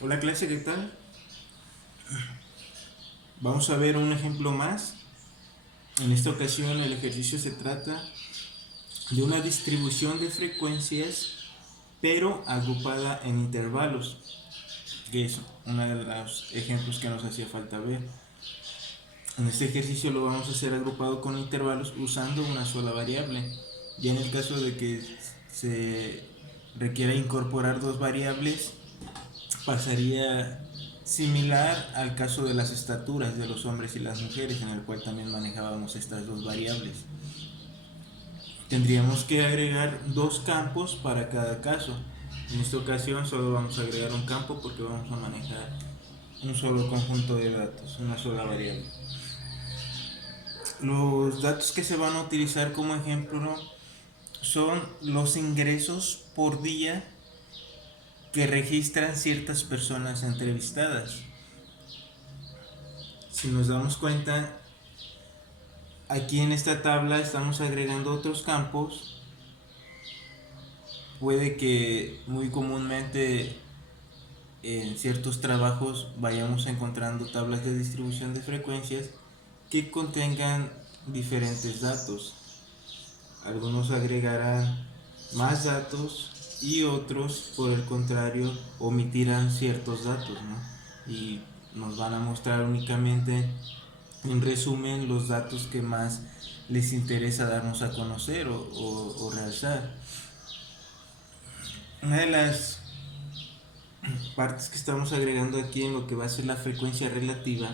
Hola clase, ¿qué tal? Vamos a ver un ejemplo más. En esta ocasión el ejercicio se trata de una distribución de frecuencias, pero agrupada en intervalos, que es uno de los ejemplos que nos hacía falta ver. En este ejercicio lo vamos a hacer agrupado con intervalos usando una sola variable. Ya en el caso de que se requiera incorporar dos variables, pasaría similar al caso de las estaturas de los hombres y las mujeres, en el cual también manejábamos estas dos variables. Tendríamos que agregar dos campos para cada caso. En esta ocasión solo vamos a agregar un campo porque vamos a manejar un solo conjunto de datos, una sola variable. Los datos que se van a utilizar como ejemplo son los ingresos por día que registran ciertas personas entrevistadas. Si nos damos cuenta, aquí en esta tabla estamos agregando otros campos. Puede que muy comúnmente en ciertos trabajos vayamos encontrando tablas de distribución de frecuencias que contengan diferentes datos. Algunos agregarán más datos y otros, por el contrario, omitirán ciertos datos, ¿no? Y nos van a mostrar únicamente, en resumen, los datos que más les interesa darnos a conocer o realzar. Una de las partes que estamos agregando aquí en lo que va a ser la frecuencia relativa,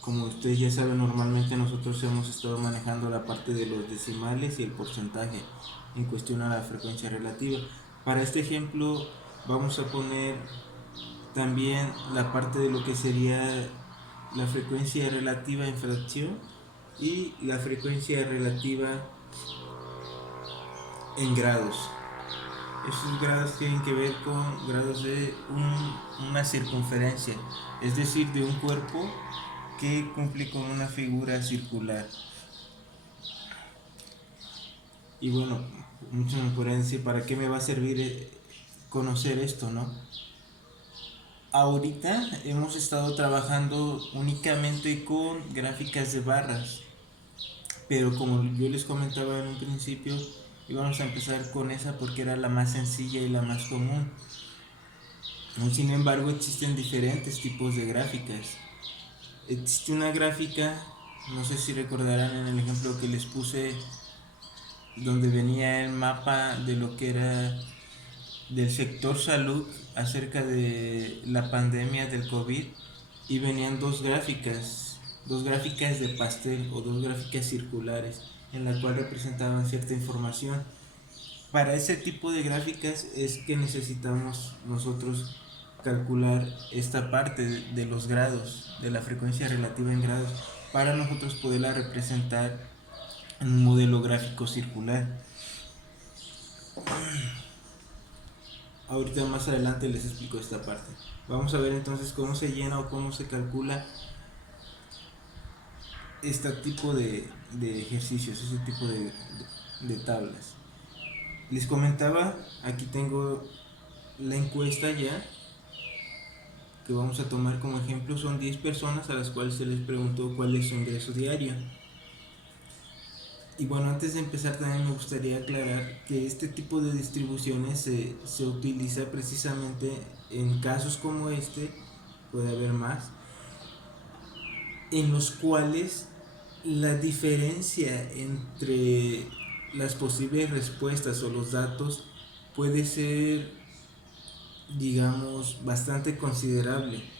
como ustedes ya saben, normalmente nosotros hemos estado manejando la parte de los decimales y el porcentaje en cuestión a la frecuencia relativa. Para este ejemplo vamos a poner también la parte de lo que sería la frecuencia relativa en fracción y la frecuencia relativa en grados. Estos grados tienen que ver con grados de una circunferencia, es decir, de un cuerpo que cumple con una figura circular. Y bueno, muchos me podrían decir, ¿para qué me va a servir conocer esto, no? Ahorita hemos estado trabajando únicamente con gráficas de barras, pero como yo les comentaba en un principio, íbamos a empezar con esa porque era la más sencilla y la más común. Sin embargo, existen diferentes tipos de gráficas. Existe una gráfica, no sé si recordarán en el ejemplo que les puse, donde venía el mapa de lo que era del sector salud acerca de la pandemia del COVID, y venían dos gráficas de pastel o dos gráficas circulares en la cual representaban cierta información. Para ese tipo de gráficas es que necesitamos nosotros calcular esta parte de los grados, de la frecuencia relativa en grados, para nosotros poderla representar en un modelo gráfico circular. Ahorita más adelante les explico esta parte. Vamos a ver entonces cómo se llena o cómo se calcula este tipo de ejercicios, ese tipo de tablas. Les comentaba, aquí tengo la encuesta ya, que vamos a tomar como ejemplo. Son 10 personas a las cuales se les preguntó cuál es su ingreso diario. Y bueno, antes de empezar también me gustaría aclarar que este tipo de distribuciones se utiliza precisamente en casos como este, puede haber más, en los cuales la diferencia entre las posibles respuestas o los datos puede ser, digamos, bastante considerable,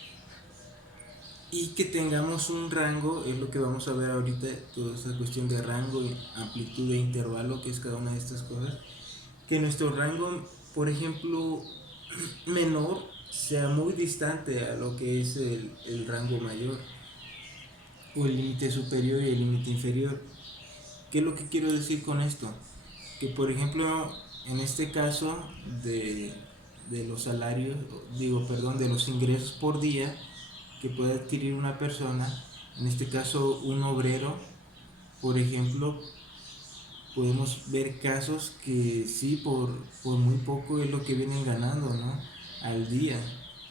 y que tengamos un rango, es lo que vamos a ver ahorita, toda esa cuestión de rango, amplitud e intervalo, que es cada una de estas cosas, que nuestro rango, por ejemplo, menor, sea muy distante a lo que es el rango mayor, o el límite superior y el límite inferior. ¿Qué es lo que quiero decir con esto? Que por ejemplo, en este caso de los salarios, digo, perdón, de los ingresos por día que puede adquirir una persona, en este caso un obrero, por ejemplo, podemos ver casos que sí, por muy poco es lo que vienen ganando, ¿no? al día,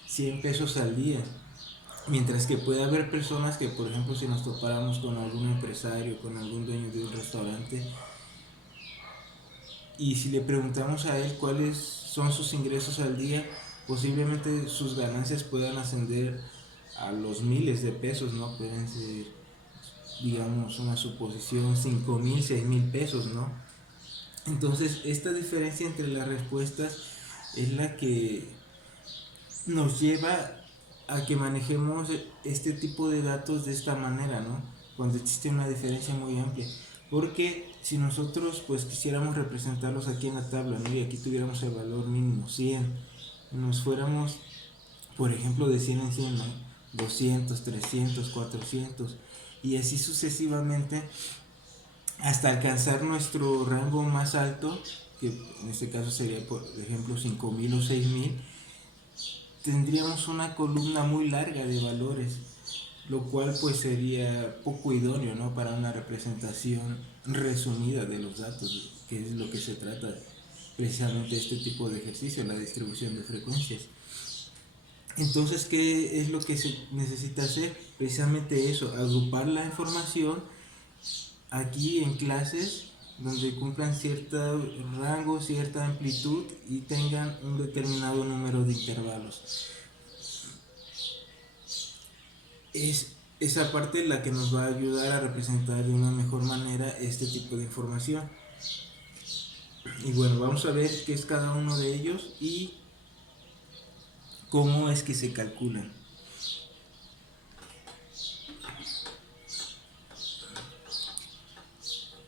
100 pesos al día. Mientras que puede haber personas que, por ejemplo, si nos topáramos con algún empresario, con algún dueño de un restaurante, y si le preguntamos a él cuáles son sus ingresos al día, posiblemente sus ganancias puedan ascender a los miles de pesos, ¿no? Pueden ser, digamos, una suposición, 5,000, 6,000 pesos, ¿no? Entonces, esta diferencia entre las respuestas es la que nos lleva a que manejemos este tipo de datos de esta manera, ¿no? Cuando existe una diferencia muy amplia. Porque si nosotros pues quisiéramos representarlos aquí en la tabla, ¿no? Y aquí tuviéramos el valor mínimo 100, nos fuéramos, por ejemplo, de 100 en 100, ¿no? 200, 300, 400 y así sucesivamente hasta alcanzar nuestro rango más alto, que en este caso sería por ejemplo 5,000 o 6,000. Tendríamos una columna muy larga de valores, lo cual pues sería poco idóneo, ¿no? Para una representación resumida de los datos, que es lo que se trata precisamente este tipo de ejercicio, la distribución de frecuencias. Entonces, ¿qué es lo que se necesita hacer? Precisamente eso, agrupar la información aquí en clases donde cumplan cierto rango, cierta amplitud y tengan un determinado número de intervalos. Es esa parte la que nos va a ayudar a representar de una mejor manera este tipo de información. Y bueno, vamos a ver qué es cada uno de ellos y cómo es que se calculan.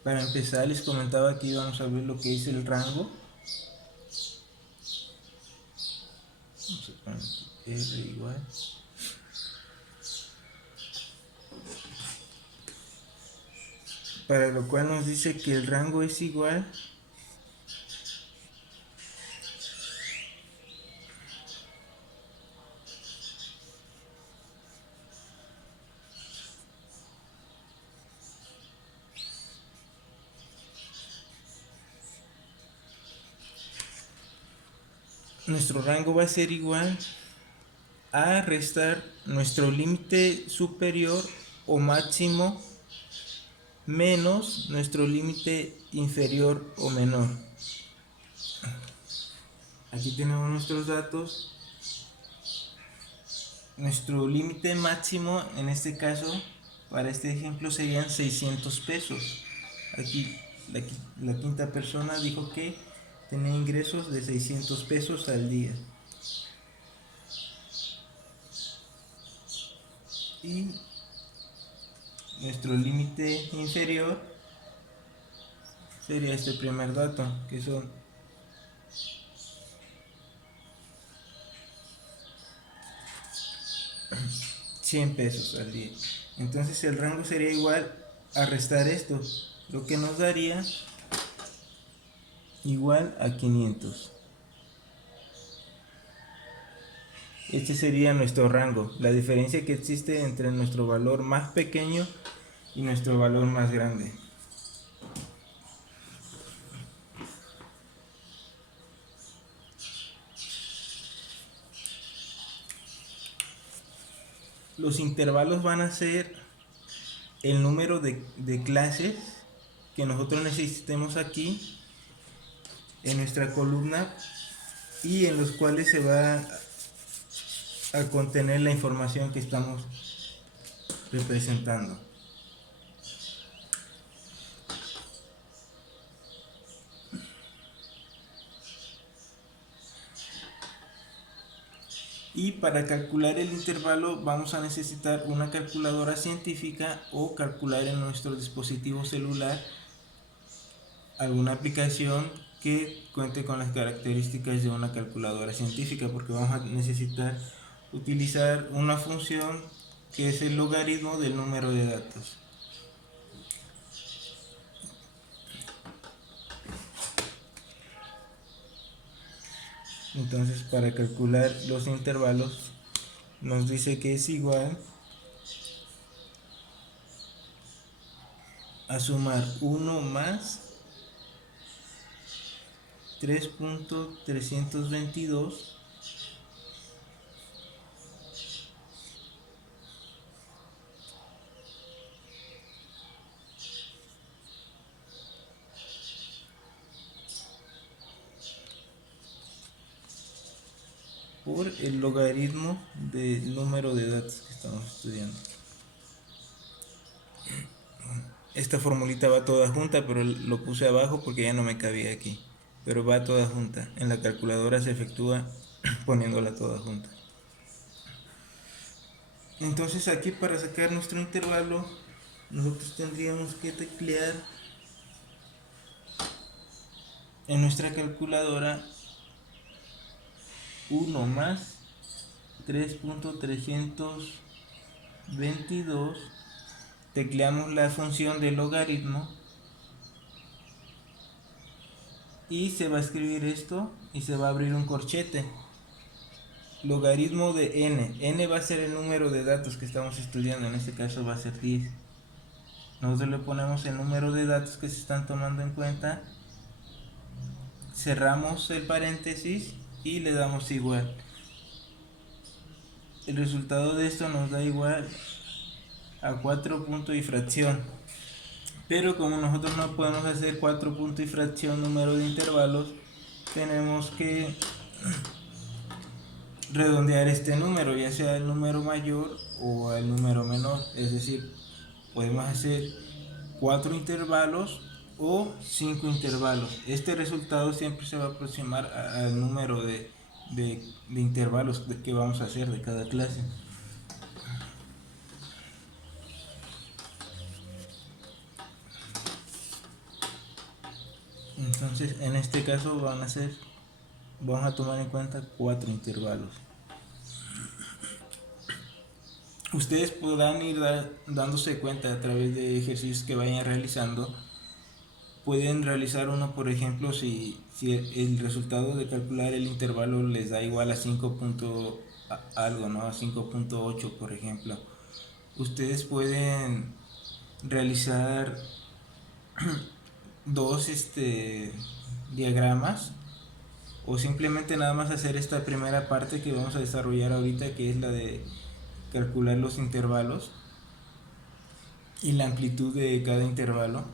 Para empezar, les comentaba que íbamos a ver lo que es el rango. Vamos a poner R igual. Para lo cual nos dice que el rango es igual nuestro rango va a ser igual a restar nuestro límite superior o máximo menos nuestro límite inferior o menor. Aquí tenemos nuestros datos. Nuestro límite máximo en este caso, para este ejemplo, serían 600 pesos. Aquí la quinta persona dijo que tenía ingresos de 600 pesos al día. Y nuestro límite inferior sería este primer dato, que son 100 pesos al día. Entonces el rango sería igual a restar esto, lo que nos daría igual a 500. Este sería nuestro rango, la diferencia que existe entre nuestro valor más pequeño y nuestro valor más grande. Los intervalos van a ser el número de clases que nosotros necesitemos aquí en nuestra columna y en los cuales se va a contener la información que estamos representando. Y para calcular el intervalo vamos a necesitar una calculadora científica o calcular en nuestro dispositivo celular alguna aplicación que cuente con las características de una calculadora científica, porque vamos a necesitar utilizar una función que es el logaritmo del número de datos. Entonces, para calcular los intervalos nos dice que es igual a sumar 1 más 3.322 por el logaritmo del número de datos que estamos estudiando. Esta formulita va toda junta, pero lo puse abajo porque ya no me cabía aquí. Pero va toda junta. En la calculadora se efectúa poniéndola toda junta. Entonces aquí, para sacar nuestro intervalo, nosotros tendríamos que teclear en nuestra calculadora 1 más 3.322. Tecleamos la función de logaritmo y se va a escribir esto y se va a abrir un corchete. Logaritmo de n va a ser el número de datos que estamos estudiando, en este caso va a ser 10. Nosotros le ponemos el número de datos que se están tomando en cuenta, cerramos el paréntesis y le damos igual. El resultado de esto nos da igual a 4 puntos y fracción, pero como nosotros no podemos hacer 4 puntos y fracción número de intervalos, tenemos que redondear este número, ya sea el número mayor o el número menor. Es decir, podemos hacer 4 intervalos o 5 intervalos. Este resultado siempre se va a aproximar al número de intervalos que vamos a hacer de cada clase. Entonces, en este caso vamos a tomar en cuenta 4 intervalos. Ustedes podrán ir dándose cuenta a través de ejercicios que vayan realizando. Pueden realizar uno, por ejemplo, si el resultado de calcular el intervalo les da igual a 5 algo, ¿no? A 5.8, por ejemplo. Ustedes pueden realizar dos diagramas, o simplemente nada más hacer esta primera parte que vamos a desarrollar ahorita, que es la de calcular los intervalos y la amplitud de cada intervalo,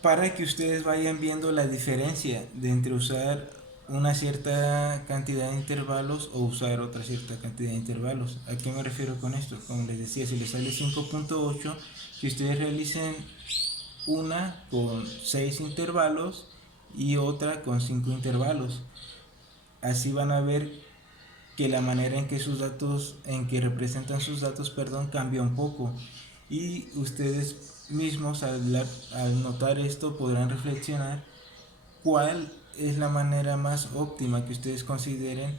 para que ustedes vayan viendo la diferencia de entre usar una cierta cantidad de intervalos o usar otra cierta cantidad de intervalos. ¿A qué me refiero con esto? Como les decía, si les sale 5.8, que ustedes realicen una con 6 intervalos y otra con 5 intervalos. Así van a ver que la manera en que representan sus datos, cambia un poco, y ustedes mismos al notar esto podrán reflexionar cuál es la manera más óptima que ustedes consideren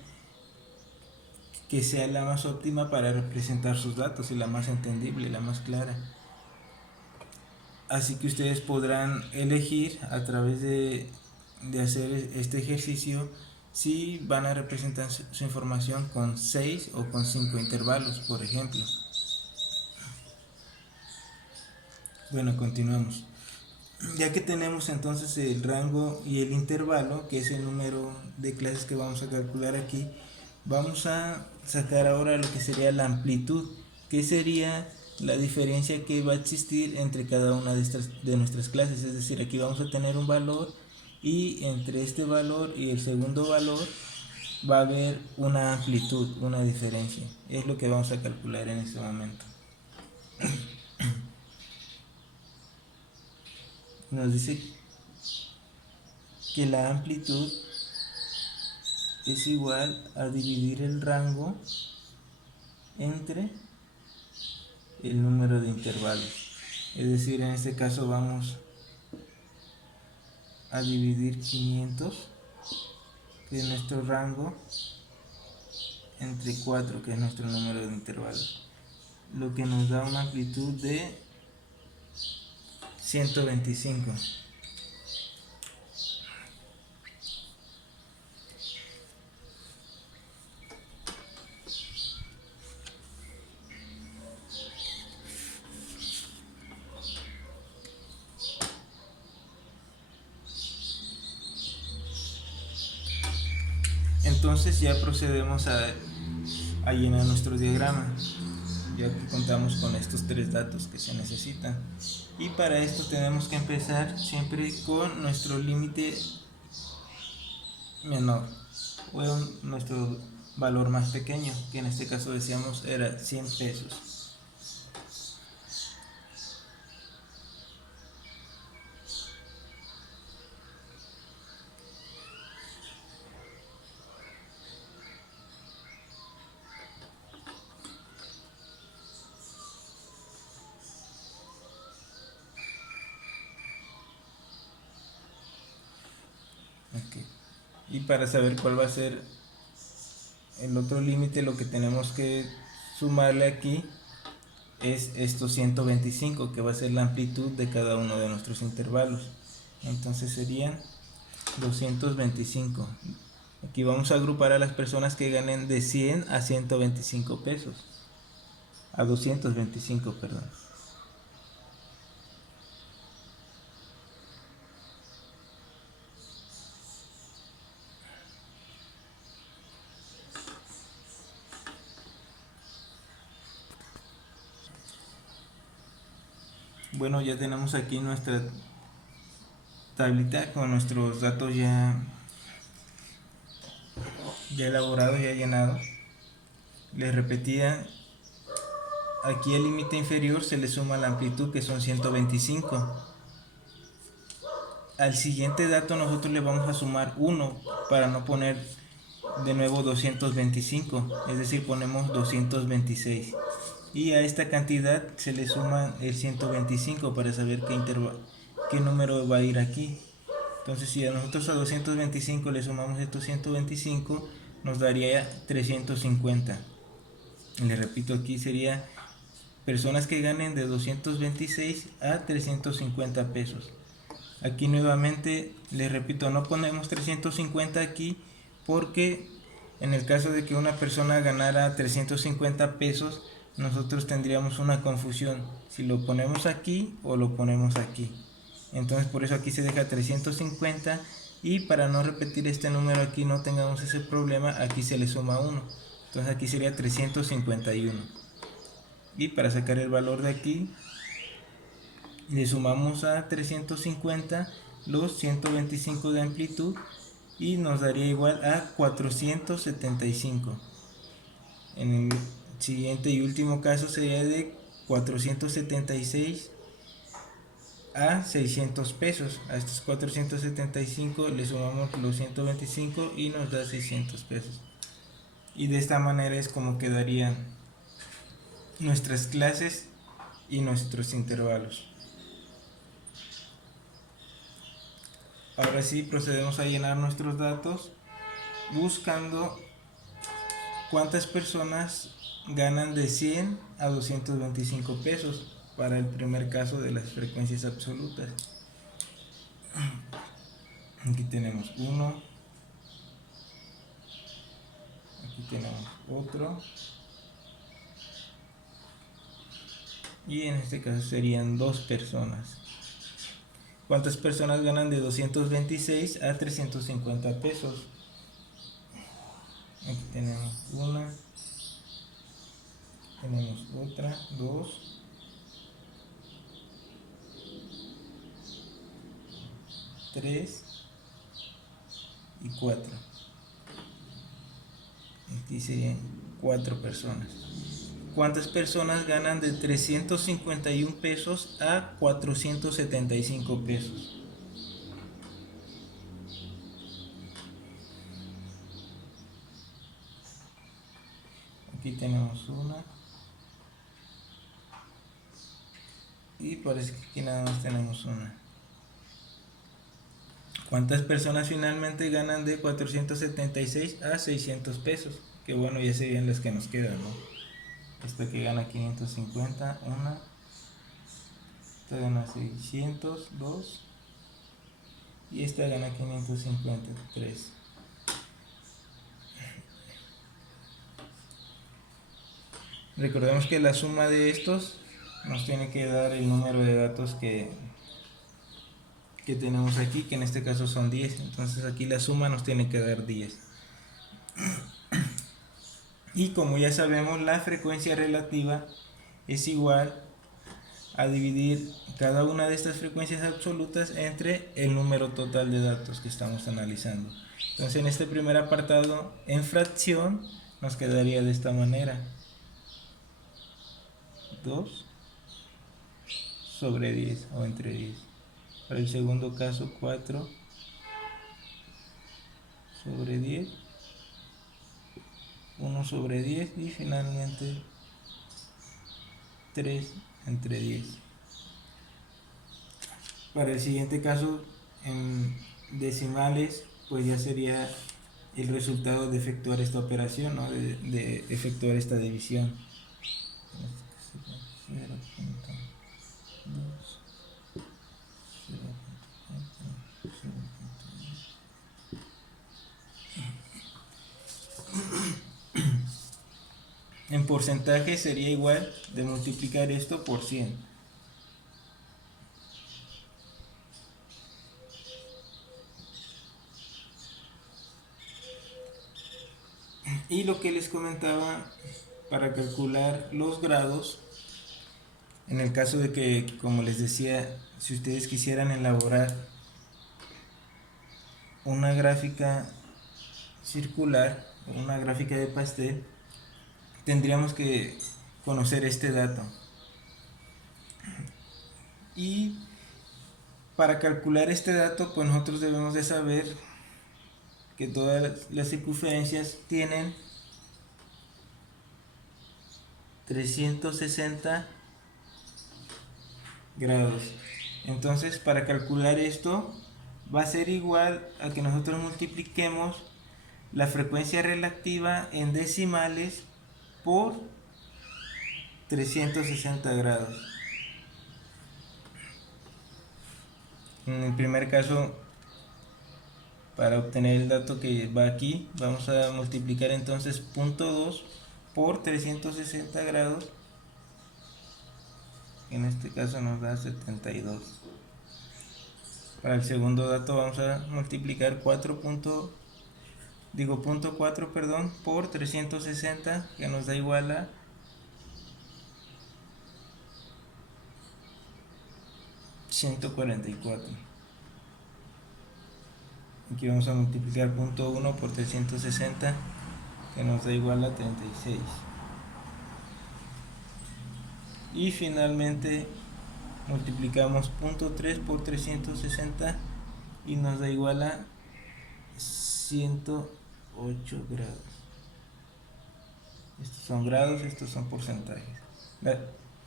que sea la más óptima para representar sus datos, y la más entendible, la más clara. Así que ustedes podrán elegir a través de hacer este ejercicio si van a representar su información con 6 o con 5 intervalos, por ejemplo. Bueno, continuamos. Ya que tenemos entonces el rango y el intervalo, que es el número de clases que vamos a calcular aquí, vamos a sacar ahora lo que sería la amplitud, que sería la diferencia que va a existir entre cada una de nuestras clases. Es decir, aquí vamos a tener un valor, y entre este valor y el segundo valor va a haber una amplitud, una diferencia. Es lo que vamos a calcular en este momento. Nos dice que la amplitud es igual a dividir el rango entre el número de intervalos. Es decir, en este caso vamos a dividir 500, que es nuestro rango, entre 4, que es nuestro número de intervalos, lo que nos da una amplitud de 125. Entonces ya procedemos a llenar nuestro diagrama, ya que contamos con estos 3 datos que se necesitan. Y para esto tenemos que empezar siempre con nuestro límite menor. o nuestro valor más pequeño, que en este caso decíamos era 100 pesos. Okay. Y para saber cuál va a ser el otro límite, lo que tenemos que sumarle aquí es estos 125, que va a ser la amplitud de cada uno de nuestros intervalos. Entonces serían 225. Aquí vamos a agrupar a las personas que ganen de 100 a 125 pesos. A 225, perdón. Bueno, ya tenemos aquí nuestra tablita con nuestros datos ya elaborados, ya llenados. Les repetía, aquí al límite inferior se le suma la amplitud, que son 125. Al siguiente dato nosotros le vamos a sumar 1 para no poner de nuevo 225, es decir, ponemos 226. Y a esta cantidad se le suma el 125 para saber qué número va a ir aquí. Entonces, si a nosotros a 225 le sumamos estos 125, nos daría 350. Le repito, aquí sería personas que ganen de 226 a 350 pesos. Aquí nuevamente les repito, no ponemos 350 aquí porque en el caso de que una persona ganara 350 pesos, nosotros tendríamos una confusión si lo ponemos aquí o lo ponemos aquí. Entonces por eso aquí se deja 350, y para no repetir este número aquí, no tengamos ese problema, aquí se le suma 1. Entonces aquí sería 351. Y para sacar el valor de aquí, le sumamos a 350 los 125 de amplitud y nos daría igual a 475. En el siguiente y último caso sería de 476 a 600 pesos. A estos 475 le sumamos los 125 y nos da 600 pesos. Y de esta manera es como quedarían nuestras clases y nuestros intervalos. Ahora sí, procedemos a llenar nuestros datos buscando cuántas personas ganan de 100 a 225 pesos para el primer caso de las frecuencias absolutas. Aquí tenemos uno, aquí tenemos otro, y en este caso serían 2 personas. ¿Cuántas personas ganan de 226 a 350 pesos? Aquí tenemos una, tenemos otra, 2, 3 y 4. Aquí serían 4 personas. ¿Cuántas personas ganan de 351 pesos a 475 pesos? Aquí tenemos una. Y parece que aquí nada más tenemos una. ¿Cuántas personas finalmente ganan de 476 a 600 pesos? Que bueno, ya serían las que nos quedan, ¿no? Esta que gana 550, una. Esta gana 600, 2. Y esta gana 553. Recordemos que la suma de estos nos tiene que dar el número de datos que tenemos aquí, que en este caso son 10. Entonces aquí la suma nos tiene que dar 10. Y como ya sabemos, la frecuencia relativa es igual a dividir cada una de estas frecuencias absolutas entre el número total de datos que estamos analizando. Entonces en este primer apartado, en fracción, nos quedaría de esta manera: 2 sobre 10 o entre 10. Para el segundo caso, 4 sobre 10, 1 sobre 10 y finalmente 3 entre 10. Para el siguiente caso, en decimales, pues ya sería el resultado de efectuar esta operación, ¿no? de efectuar esta división. 0.2, 0.4, 0.10. En porcentaje sería igual de multiplicar esto por 100. Y lo que les comentaba, para calcular los grados, en el caso de que, como les decía, si ustedes quisieran elaborar una gráfica circular o una gráfica de pastel, tendríamos que conocer este dato. Y para calcular este dato, pues nosotros debemos de saber que todas las circunferencias tienen 360 grados. Entonces, para calcular esto, va a ser igual a que nosotros multipliquemos la frecuencia relativa en decimales por 360 grados. En el primer caso, para obtener el dato que va aquí, vamos a multiplicar entonces 0.2 por 360 grados. En este caso nos da 72. Para el segundo dato vamos a multiplicar 0.4 por 360, que nos da igual a 144. Aquí vamos a multiplicar 0.1 por 360, que nos da igual a 36. Y finalmente multiplicamos 0.3 por 360 y nos da igual a 108 grados. Estos son grados, estos son porcentajes.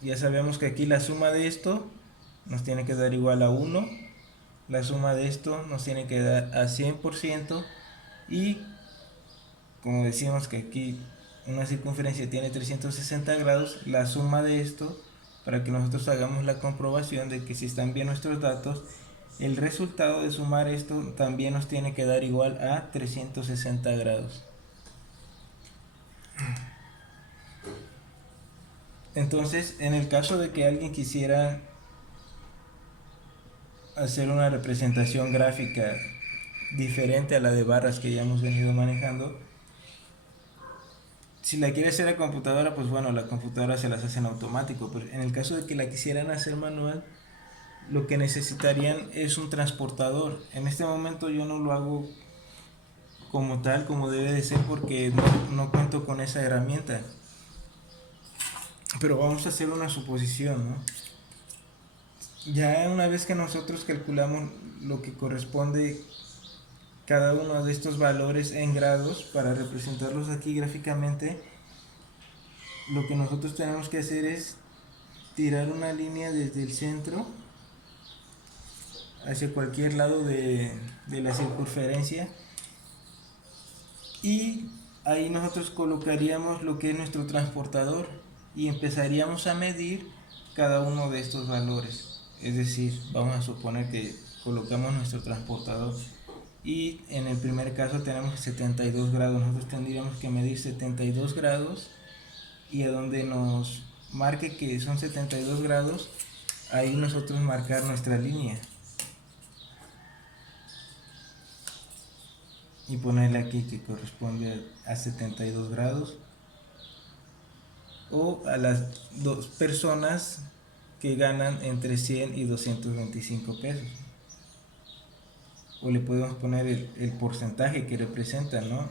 Ya sabemos que aquí la suma de esto nos tiene que dar igual a 1, la suma de esto nos tiene que dar a 100%, y como decimos que aquí una circunferencia tiene 360 grados, la suma de esto, para que nosotros hagamos la comprobación de que si están bien nuestros datos, el resultado de sumar esto también nos tiene que dar igual a 360 grados. Entonces, en el caso de que alguien quisiera hacer una representación gráfica diferente a la de barras que ya hemos venido manejando, si la quiere hacer a computadora, pues bueno, la computadora se las hace en automático, pero en el caso de que la quisieran hacer manual, lo que necesitarían es un transportador. En este momento yo no lo hago como tal, como debe de ser, porque no cuento con esa herramienta. Pero vamos a hacer una suposición, ¿no? Ya una vez que nosotros calculamos lo que corresponde cada uno de estos valores en grados para representarlos aquí gráficamente, lo que nosotros tenemos que hacer es tirar una línea desde el centro hacia cualquier lado de la circunferencia, y ahí nosotros colocaríamos lo que es nuestro transportador y empezaríamos a medir cada uno de estos valores. Es decir, vamos a suponer que colocamos nuestro transportador y en el primer caso tenemos 72 grados. Nosotros tendríamos que medir 72 grados, y a donde nos marque que son 72 grados, ahí nosotros marcar nuestra línea y ponerle aquí que corresponde a 72 grados, o a las dos personas que ganan entre 100 y 225 pesos. O le podemos poner el porcentaje que representa, ¿no?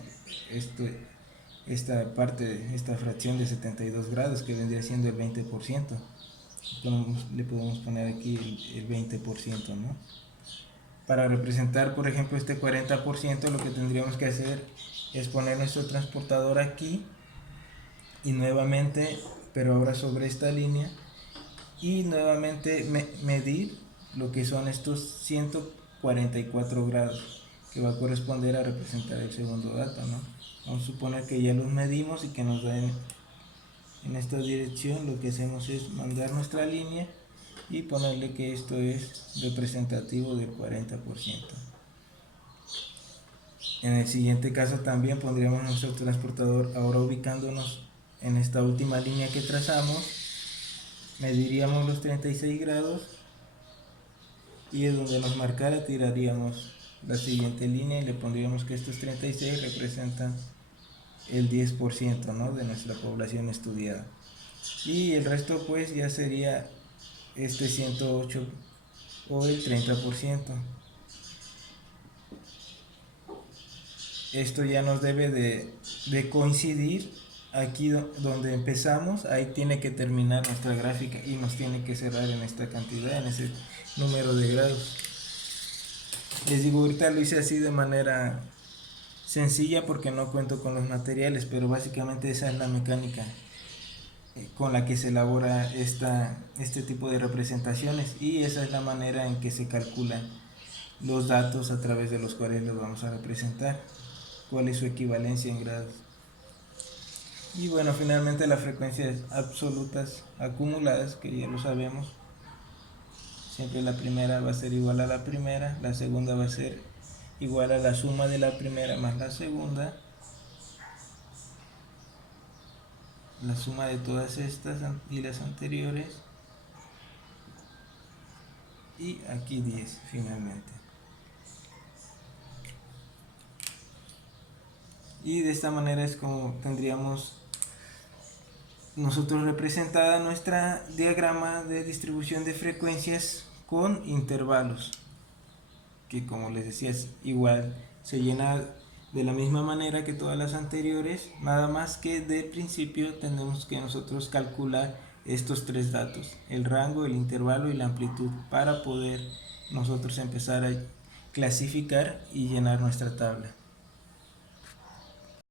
Esta parte, esta fracción de 72 grados que vendría siendo el 20%. Le podemos poner aquí el 20%, ¿no? Para representar, por ejemplo, este 40%, lo que tendríamos que hacer es poner nuestro transportador aquí y nuevamente, pero ahora sobre esta línea, y nuevamente medir lo que son estos 144 grados, que va a corresponder a representar el segundo dato, ¿no? Vamos a suponer que ya los medimos y que nos da en esta dirección. Lo que hacemos es mandar nuestra línea y ponerle que esto es representativo del 40%. En el siguiente caso también pondríamos nuestro transportador, ahora ubicándonos en esta última línea que trazamos, mediríamos los 36 grados y de donde nos marcara tiraríamos la siguiente línea y le pondríamos que estos 36 representan el 10%, ¿no?, de nuestra población estudiada, y el resto pues ya sería este 108 o el 30%. Esto ya nos debe de coincidir aquí donde empezamos, ahí tiene que terminar nuestra gráfica y nos tiene que cerrar en esta cantidad, en ese número de grados. Les digo, ahorita lo hice así de manera sencilla porque no cuento con los materiales, pero básicamente esa es la mecánica con la que se elabora este tipo de representaciones, y esa es la manera en que se calculan los datos a través de los cuales los vamos a representar, cuál es su equivalencia en grados. Y bueno, finalmente las frecuencias absolutas acumuladas, que ya lo sabemos, siempre la primera va a ser igual a la primera, la segunda va a ser igual a la suma de la primera más la segunda, la suma de todas estas y las anteriores, y aquí 10 finalmente. Y de esta manera es como tendríamos nosotros representada nuestra diagrama de distribución de frecuencias con intervalos, que como les decía es igual, se llena de la misma manera que todas las anteriores, nada más que de principio tenemos que nosotros calcular estos tres datos, el rango, el intervalo y la amplitud, para poder nosotros empezar a clasificar y llenar nuestra tabla.